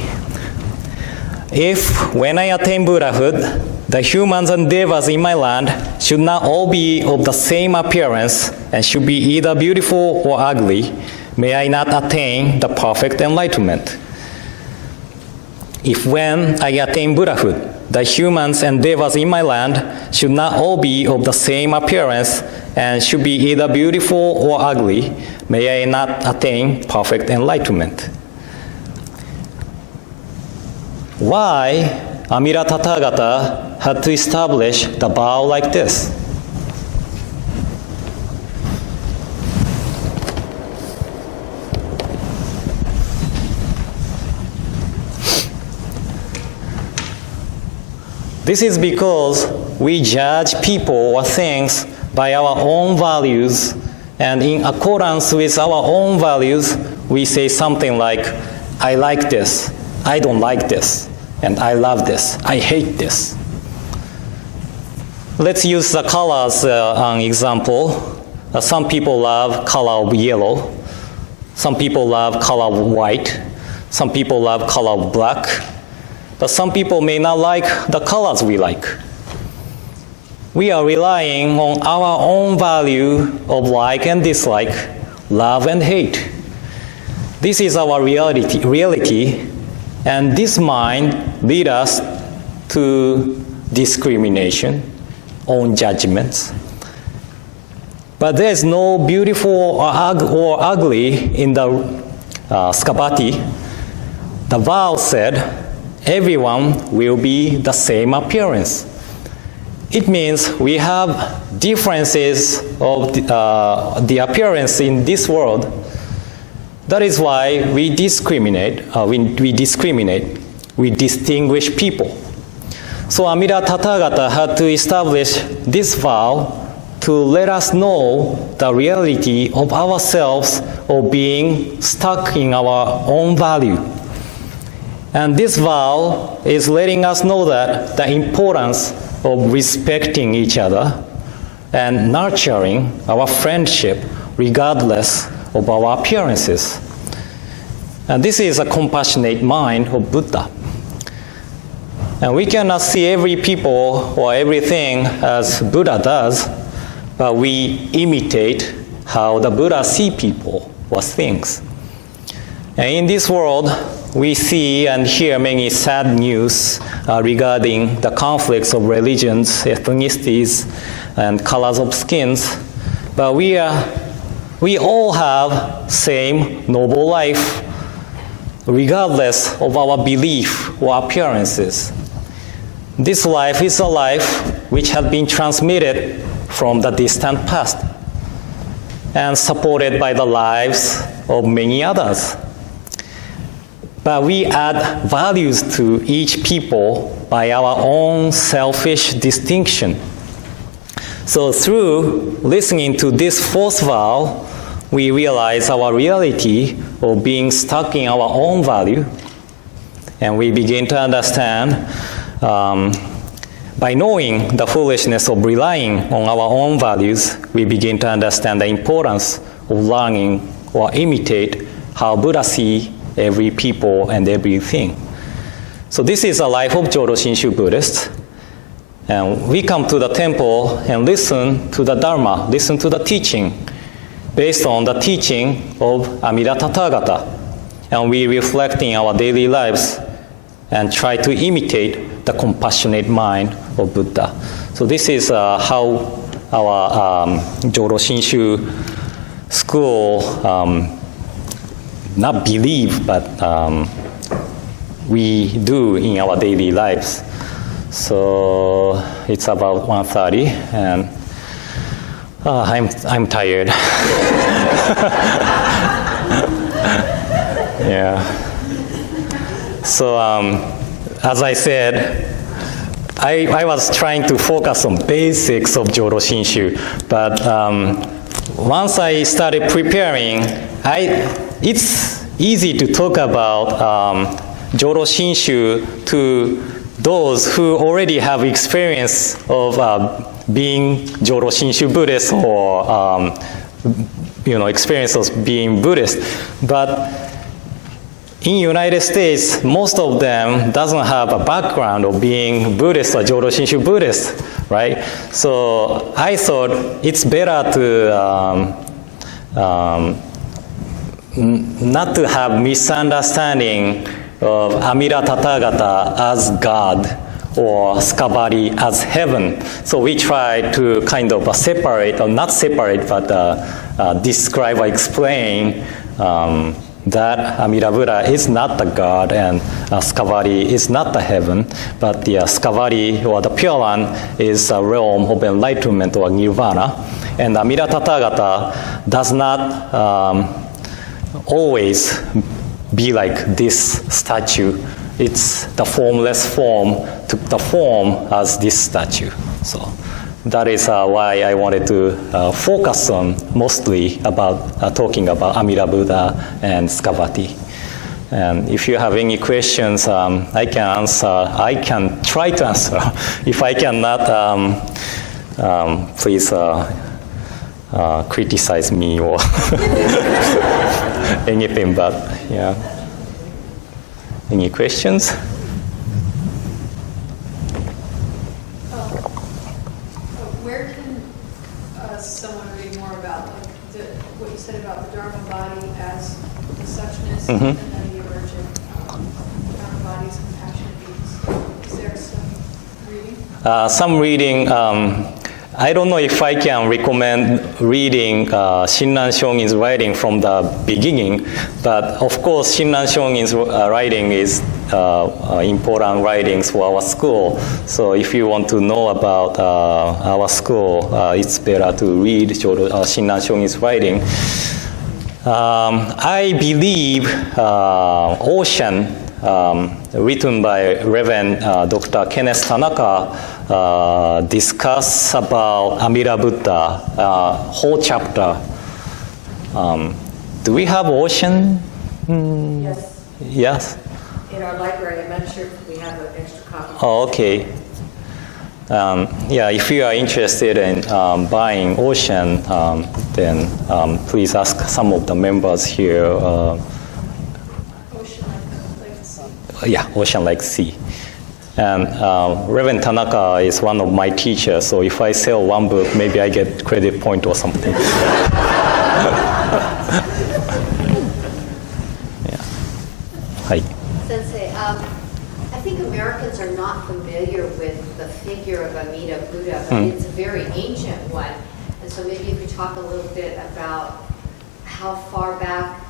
If, when I attain Buddhahood, the humans and devas in my land should not all be of the same appearance and should be either beautiful or ugly, may I not attain the perfect enlightenment. If when I attain Buddhahood, the humans and devas in my land should not all be of the same appearance and should be either beautiful or ugly, may I not attain perfect enlightenment. Why Amida Tathagata had to establish the vow like this? This is because we judge people or things by our own values, and in accordance with our own values, we say something like, I like this, I don't like this, and I love this, I hate this. Let's use the colors an example. Some people love color of yellow, some people love color of white, some people love color of black, but some people may not like the colors we like. We are relying on our own value of like and dislike, love and hate. This is our reality, and this mind leads us to discrimination, own judgments. But there is no beautiful or ugly in the skabati. The vow said, everyone will be the same appearance. It means we have differences of the appearance in this world. That is why we discriminate, we distinguish people. So Amida Tathagata had to establish this vow to let us know the reality of ourselves of being stuck in our own value. And this vow is letting us know that the importance of respecting each other and nurturing our friendship regardless of our appearances. And this is a compassionate mind of Buddha. And we cannot see every people or everything as Buddha does, but we imitate how the Buddha see people or things. And in this world, we see and hear many sad news regarding the conflicts of religions, ethnicities, and colors of skins. But we all have same noble life, regardless of our belief or appearances. This life is a life which has been transmitted from the distant past and supported by the lives of many others. But we add values to each people by our own selfish distinction. So through listening to this fourth vow, we realize our reality of being stuck in our own value, and we begin to understand by knowing the foolishness of relying on our own values, we begin to understand the importance of learning or imitate how Buddha sees every people and everything. So this is a life of Jodo Shinshu Buddhists. And we come to the temple and listen to the Dharma, listen to the teaching based on the teaching of Amida Tathagata. And we reflect in our daily lives and try to imitate the compassionate mind of Buddha. So this is how our Jodo Shinshu school not believe, but we do in our daily lives. So it's about 1:30, and I'm tired. Yeah. So as I said, I was trying to focus on basics of Jodo Shinshu, but once I started preparing, it's easy to talk about Jodo Shinshu to those who already have experience of being Jodo Shinshu Buddhist or experience of being Buddhist. But in United States, most of them doesn't have a background of being Buddhist or Jodo Shinshu Buddhist, right? So I thought it's better to not to have misunderstanding of Amida Tathagata as God or Skabari as heaven. So we try to kind of separate, or not separate, but describe or explain that Amida Buddha is not the God and Skabari is not the heaven, but the Skabari or the Pure One is a realm of enlightenment or Nirvana. And Amida Tathagata does not always be like this statue. It's the formless form took the form as this statue. So that is why I wanted to focus on mostly about talking about Amida Buddha and Skabati. And if you have any questions, I can answer. I can try to answer. If I cannot, please criticize me or anything. But yeah, any questions? Where can someone read more about what you said about the Dharma body as the suchness and then the emergent Dharma bodies, compassionate beings? Is there some reading? Some reading. I don't know if I can recommend reading Shinran Shongin's writing from the beginning, but of course Shinran Shongin's writing is important writings for our school. So if you want to know about our school, it's better to read Shinran Shongin's writing. I believe ocean written by Reverend Dr. Kenneth Tanaka, discuss about Amida Buddha, whole chapter. Do we have ocean? Yes. Yes. In our library, I'm not sure if we have an extra copy. Oh, okay. Yeah, if you are interested in buying ocean, then please ask some of the members here. Ocean like the sea. Yeah, ocean like sea. And Reverend Tanaka is one of my teachers, so if I sell one book, maybe I get credit point or something. Yeah. Hi. Sensei, I think Americans are not familiar with the figure of Amida Buddha, but it's a very ancient one. And so maybe you could talk a little bit about how far back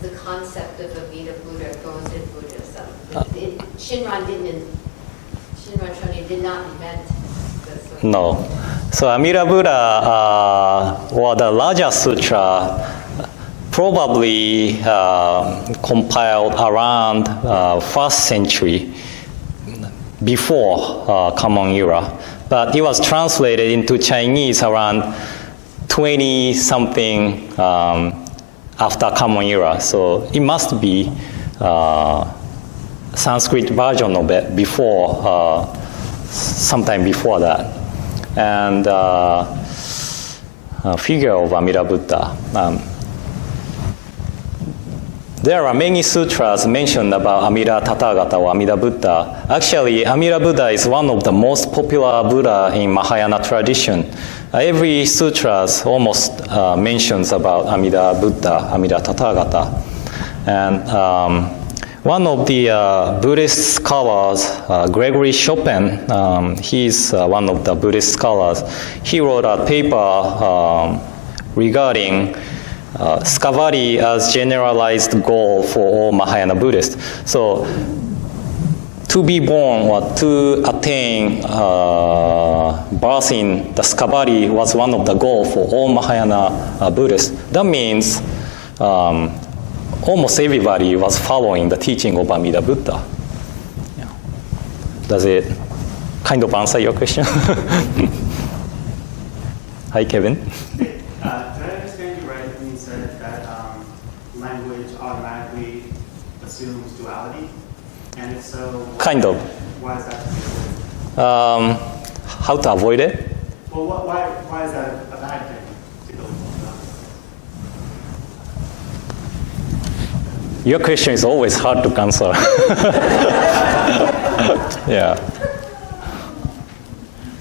the concept of Amida Buddha goes in Buddhism. Shinran Shonin did not invent this. No. So Amida Buddha, or the Raja Sutra, probably compiled around 1st century before Common Era, but it was translated into Chinese around 20-something after Common Era. So it must be Sanskrit version of it before, sometime before that. And figure of Amida Buddha. There are many sutras mentioned about Amida Tathagata or Amida Buddha. Actually, Amida Buddha is one of the most popular Buddha in Mahayana tradition. Every sutra almost mentions about Amida Buddha, Amida Tathagata. And one of the Buddhist scholars, Gregory Chopin, he's one of the Buddhist scholars. He wrote a paper regarding Skavati as generalized goal for all Mahayana Buddhists. So, to be born or to attain birth in the Skavati was one of the goals for all Mahayana Buddhists. That means almost everybody was following the teaching of Amida Buddha. Yeah. Does it kind of answer your question? Hi, Kevin. Did I understand you right when you said that language automatically assumes duality? And if so, Kind of. why is that? How to avoid it? Well, why is that a bad thing to go with duality? Your question is always hard to answer. Yeah.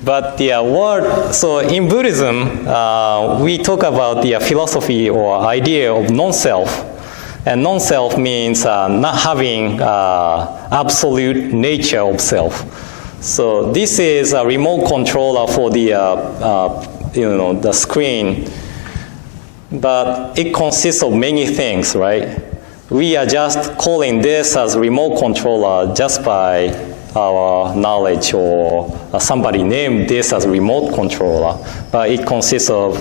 But the word, so in Buddhism, we talk about the philosophy or idea of non-self. And non-self means not having absolute nature of self. So this is a remote controller for the, the screen. But it consists of many things, right? We are just calling this as remote controller just by our knowledge, or somebody named this as remote controller, but it consists of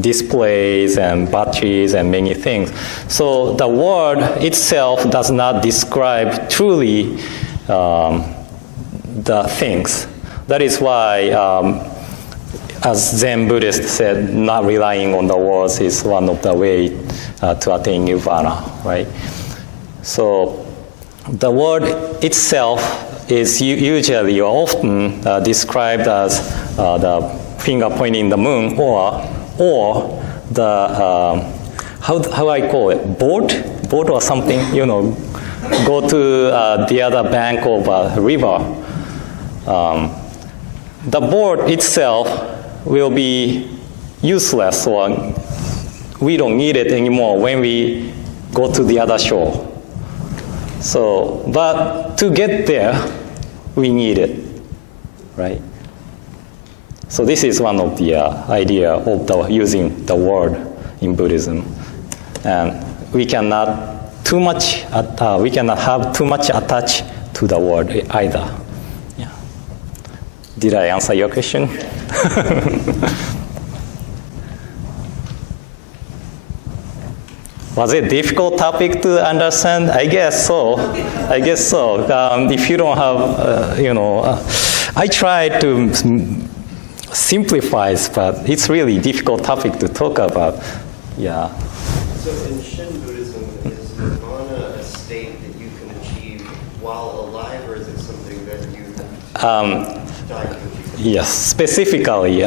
displays and batteries and many things. So the word itself does not describe truly the things. That is why, as Zen Buddhists said, not relying on the words is one of the ways to attain Nirvana, right? So the word itself is usually or often described as the finger pointing the moon, or the how I call it, boat or something. Go to the other bank of a river. The board itself will be useless, or we don't need it anymore when we go to the other shore. So, but to get there, we need it, right? So this is one of the idea of using the word in Buddhism, and we cannot have too much attached to the word either. Yeah. Did I answer your question? Was it a difficult topic to understand? I guess so. If you don't have, I tried to simplify, but it's really difficult topic to talk about. Yeah. So in Shin Buddhism, is Nirvana a state that you can achieve while alive, or is it something that you die to achieve? Yes, specifically,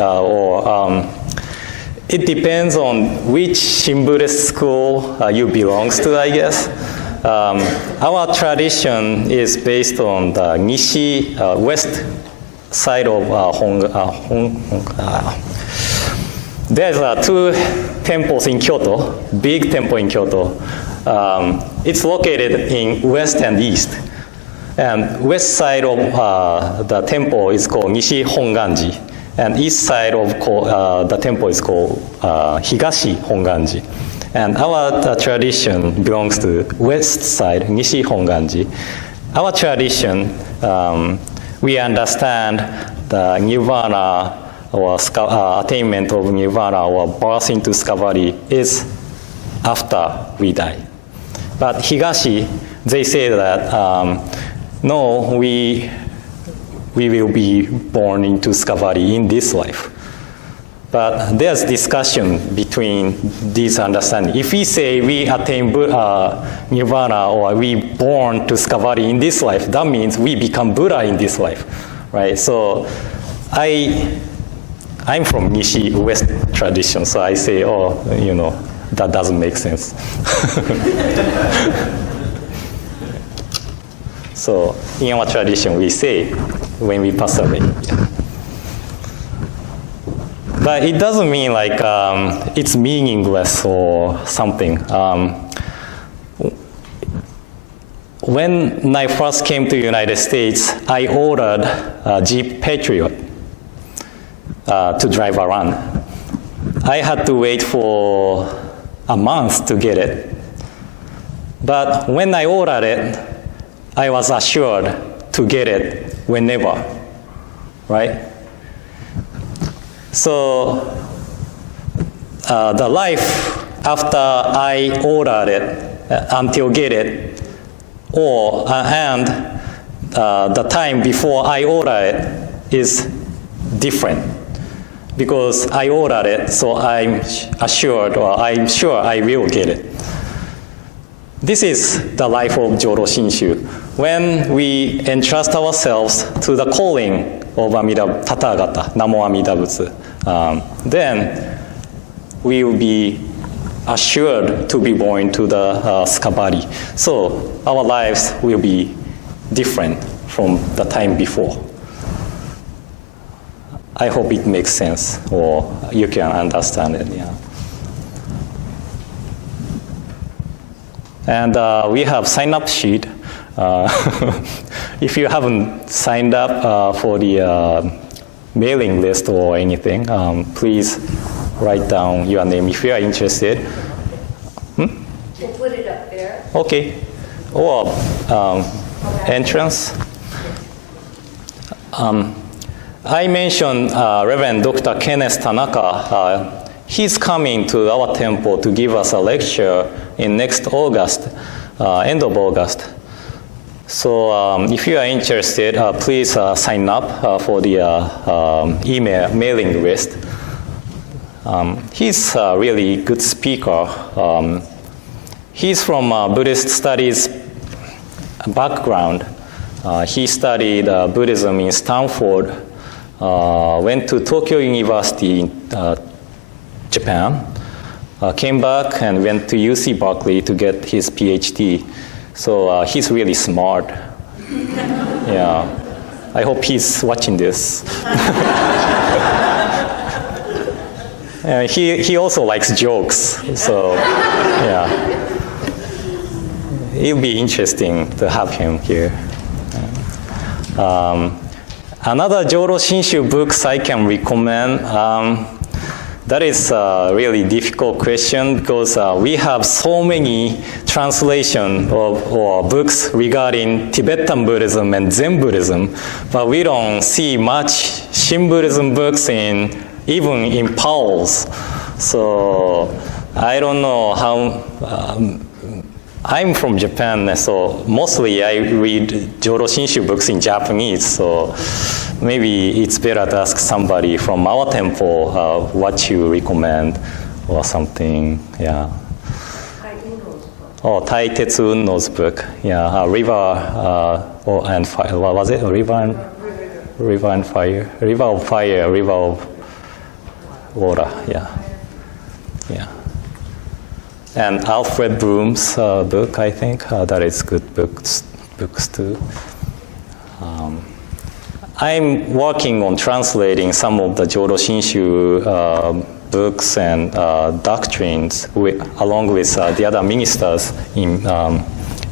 it depends on which Shin Buddhist school you belongs to, I guess. Our tradition is based on the Nishi, west side of there's two temples in Kyoto, big temple in Kyoto. It's located in west and east. And west side of the temple is called Nishi Hongwanji. And east side of the temple is called Higashi Hongwanji. And our tradition belongs to west side, Nishi Hongwanji. Our tradition, we understand the Nirvana or attainment of Nirvana or birth into Skavali is after we die. But Higashi, they say that no, we will be born into Skavali in this life. But there's discussion between these understandings. If we say we attain Nirvana or we born to Skavali in this life, that means we become Buddha in this life, right? So I'm from Nishi West tradition, so I say, that doesn't make sense. So in our tradition, we say when we pass away. Yeah. But it doesn't mean like it's meaningless or something. When I first came to the United States, I ordered a Jeep Patriot to drive around. I had to wait for a month to get it. But when I ordered it, I was assured to get it whenever, right? So the life after I ordered it until get it, and the time before I ordered it is different. Because I ordered it, so I'm assured, or I'm sure I will get it. This is the life of Jodo Shinshu. When we entrust ourselves to the calling of Amida Tathagata, Namo Amida Butsu, then we will be assured to be born to the Skavali. So our lives will be different from the time before. I hope it makes sense, or you can understand it. Yeah. And we have sign-up sheet. If you haven't signed up for the mailing list or anything, please write down your name if you are interested. We'll put it up there. Okay. Or entrance. I mentioned Reverend Dr. Kenneth Tanaka. He's coming to our temple to give us a lecture in next August, end of August. So if you are interested, please sign up for the mailing list. He's a really good speaker. He's from Buddhist studies background. He studied Buddhism in Stanford, went to Tokyo University in Japan, came back and went to UC Berkeley to get his PhD. So he's really smart. Yeah, I hope he's watching this. He also likes jokes, so yeah. It'll be interesting to have him here. Another Jodo Shinshu books I can recommend. That is a really difficult question because we have so many translations or books regarding Tibetan Buddhism and Zen Buddhism, but we don't see much Shin Buddhism books even in Powell's. So I don't know how. I'm from Japan, so mostly I read Jodo Shinshu books in Japanese. So maybe it's better to ask somebody from our temple what you recommend or something. Yeah. Oh, Tai Tetsu Unno's book. Yeah, River and Fire. What was it? River and Fire. River of Fire. River of Water. Yeah. Yeah. And Alfred Bloom's book, I think, that is good books too. I'm working on translating some of the Jodo Shinshu books and doctrines along with the other ministers in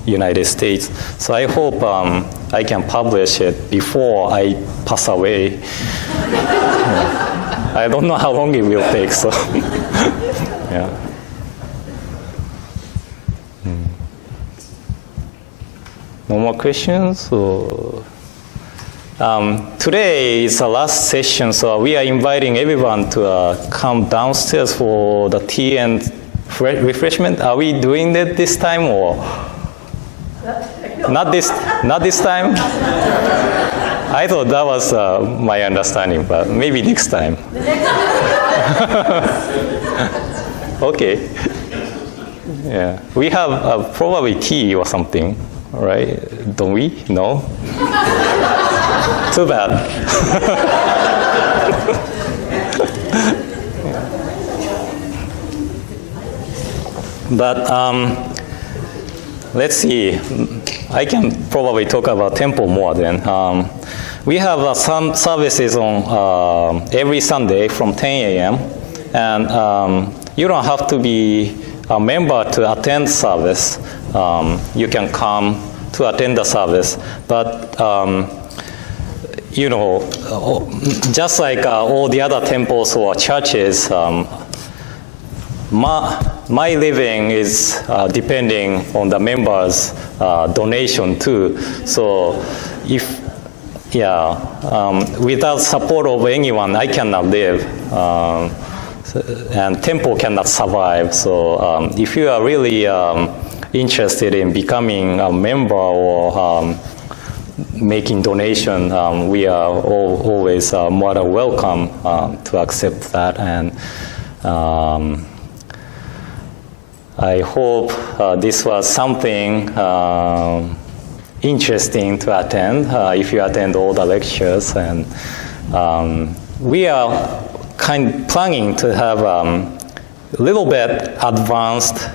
United States. So I hope I can publish it before I pass away. I don't know how long it will take, so yeah. No more questions? Today is the last session, so we are inviting everyone to come downstairs for the tea and refreshment. Are we doing that this time or not this time? I thought that was my understanding, but maybe next time. Okay. Yeah, we have probably tea or something. Right? Don't we? No? Too bad. But let's see. I can probably talk about temple more then. We have some services on every Sunday from 10 a.m. And you don't have to be a member to attend service. You can come to attend the service, but you know, just like all the other temples or churches, my living is depending on the members' donation too. So without support of anyone, I cannot live. And temple cannot survive. So if you are really interested in becoming a member or making donation, we are always more than welcome to accept that. And I hope this was something interesting to attend if you attend all the lectures. And we are planning to have a little bit advanced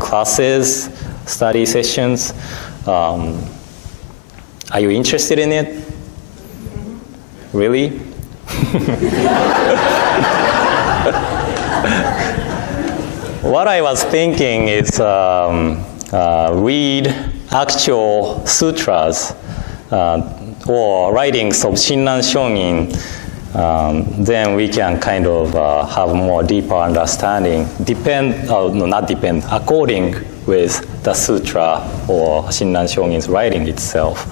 classes, study sessions. Are you interested in it? Really? What I was thinking is read actual sutras or writings of Shinran Shonin. Then we can kind of have more deeper understanding. According with the sutra or Shinran Shonin's writing itself.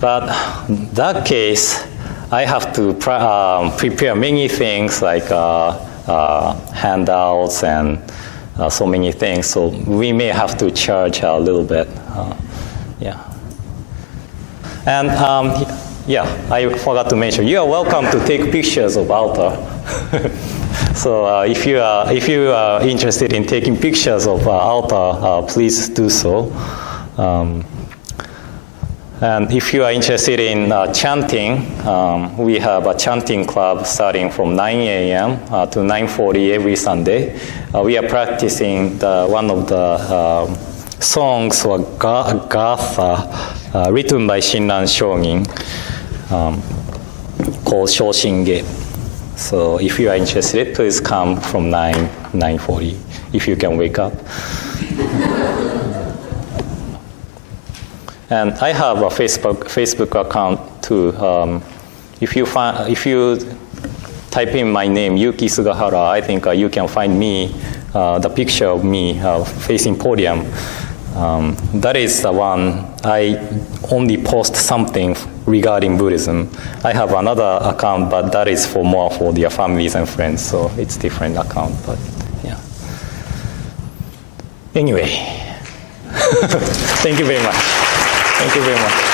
But in that case, I have to prepare many things like handouts and so many things. So we may have to charge a little bit. And I forgot to mention, you are welcome to take pictures of altar. So if you are interested in taking pictures of altar, please do so. And if you are interested in chanting, we have a chanting club starting from 9 a.m. To 9:40 every Sunday. We are practicing one of the songs or gatha written by Shinran Shonin called Shoshinge. So if you are interested, please come from 9:40 if you can wake up. And I have a Facebook account too. If you type in my name, Yuki Sugahara, I think you can find me, the picture of me facing podium. That is the one I only post something regarding Buddhism. I have another account, but that is more for their families and friends, so it's different account. But yeah. Anyway, thank you very much. Thank you very much.